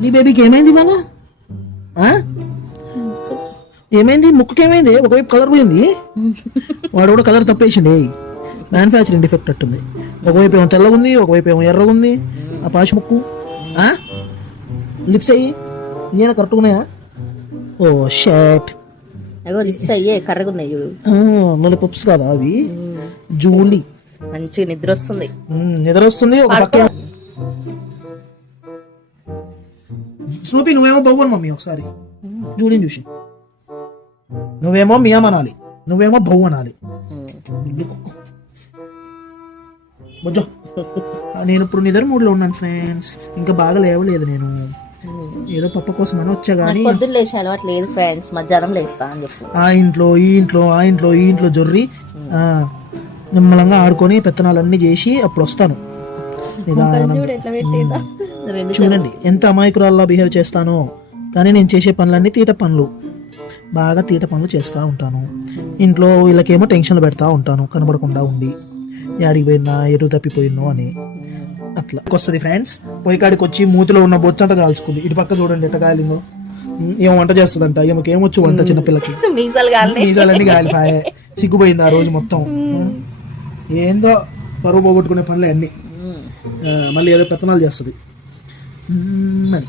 నీ బేబీకి ఏమైంది మన ఏమైంది? ముక్కుకి ఏమైంది? ఒకవైపు కలర్ పోయింది, వాడు కూడా కలర్ తప్పేసిండి. మ్యానుఫ్యాక్చరింగ్ డిఫెక్ట్ అట్టుంది. ఒకవైపు ఏమో తెల్లగా ఉంది, ఒకవైపు ఏమో ఎర్రగా ఉంది. ఆ పాషి ముక్కు లిప్స్ అయ్యి ఈయన కరెక్ట్గా ఉన్నాయా? ఓ షర్ట్ లిప్స్ అయ్యే కర్రగా ఉన్నాయి చూడు. లాలీపాప్స్ కాదా అవి? జూలీ మంచిగా నిద్ర వస్తుంది. నిద్ర వస్తుంది. ఒక పక్క స్నూపీ నువ్వేమో బవ్వను మమ్మీ. ఒకసారి జూలీని చూసి నువ్వేమో మియామ్ అనాలి, నువ్వేమో బవ్వు అనాలి. బొజ్జో నేను ఇప్పుడు నిద్ర మూడ్లో ఉన్నాను ఫ్రెండ్స్. ఇంకా బాగా లేవలేదు నేను. ఏదో పప్ప కోసం అని వచ్చా గానీ పొద్దున్న లేచే అలవాటు లేదు ఫ్రెండ్స్. మధ్యాహ్నం లేస్తా అని చెప్పి ఆ ఇంట్లో ఈ ఇంట్లో ఆ ఇంట్లో ఈ ఇంట్లో జొర్రి నిమ్మలంగా ఆడుకొని పెత్తనాలన్నీ చేసి అప్పుడు వస్తాను. చూడండి ఎంత అమాయకురాల్లా బిహేవ్ చేస్తానో. కానీ నేను చేసే పనులన్నీ తీట పనులు, బాగా తీట పనులు చేస్తూ ఉంటాను. ఇంట్లో వీళ్ళకేమో టెన్షన్లు పెడతా ఉంటాను కనబడకుండా ఉండి, యాడికి పోయినా ఎటు తప్పిపోయినో అని. అట్లా వస్తుంది ఫ్రెండ్స్. పొయ్యికాడికి వచ్చి మూతిలో ఉన్న బొచ్చంతా కాల్చుకుంది. ఇటు పక్క చూడండి ఎట్ట కాలిందో. ఏమో వంట చేస్తుందంట. ఏమొచ్చు వంట చిన్నపిల్లకి. మీసాలన్నీ కాలిపాయే. సిగ్గుపోయింది ఆ రోజు మొత్తం. ఏందో పరువు పోగొట్టుకునే పనులే అన్నీ. మళ్ళీ ఏదో పెత్తనాలు చేస్తుంది మరి.